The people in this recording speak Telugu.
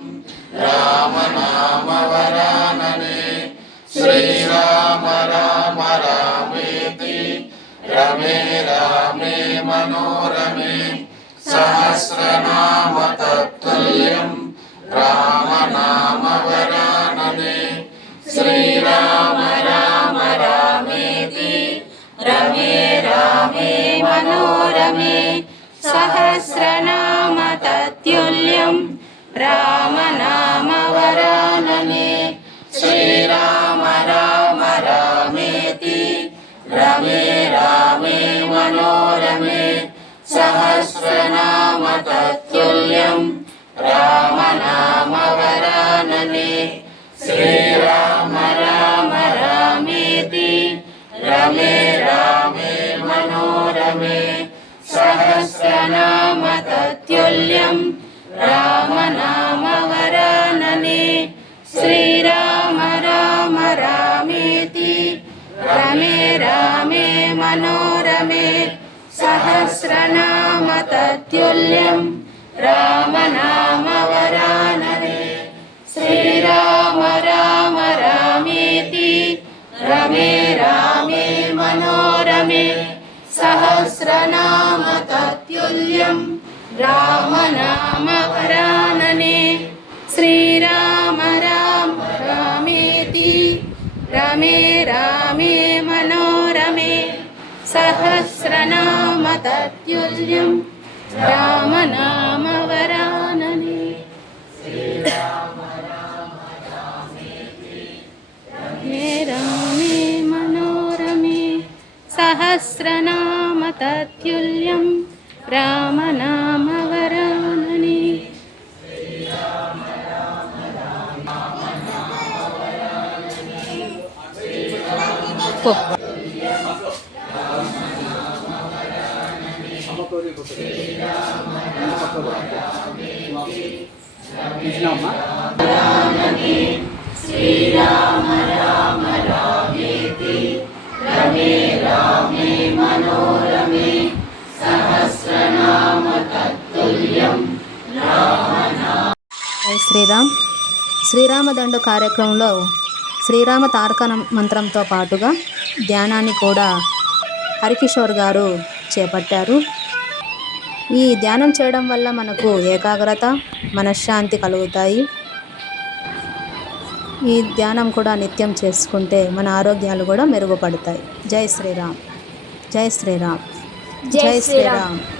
రామ నామ రామనామవరాననే శ్రీరామ రామ రామేతి రమే రామే మనోరమే సహస్రనామ తత్తుల్యం రామ నామ రామనామవరాననే శ్రీరామ రామ రామేతి రమే రామే మనోరమే సహస్రనామ తత్యుల్యం राम नाम वरा श्रीराम राम रामेति रमे रामे मनोरमे सहस्रनाम सहस्रनामदत्युल्यम् रामनामवरानमे श्रीराम राम रामेति रमे रामे मनोरमे सहस्रनाम सहस्रनामदत्युल्यम् मनोरमे सहस्रनाम सहस्रनामतुल्यं रामनामवरामने श्रीराम राम रामेति रमे रामे मनोरमे सहस्रनाम सहस्रनामतुल्यं रामनामवरानने। श्रीराम राम रामेति रमे रामे मनो సహస్రనామ తత్యుల్యం రామనామవరాననే. మే రామే మనోరమే సహస్రనామ తత్యుల్యం రామనామవరాననే. పో. తీసినామా జై శ్రీరామ్ శ్రీరామదండు కార్యక్రమంలో శ్రీరామ తారక మంత్రంతో పాటుగా ధ్యానాన్ని కూడా హరికిషోర్ గారు చేపట్టారు. ఈ ధ్యానం చేయడం వల్ల మనకు ఏకాగ్రత మనశ్శాంతి కలుగుతాయి. ఈ ధ్యానం కూడా నిత్యం చేసుకుంటే మన ఆరోగ్యాలు కూడా మెరుగుపడతాయి. జై శ్రీరామ్. జై శ్రీరామ్. జై శ్రీరామ్.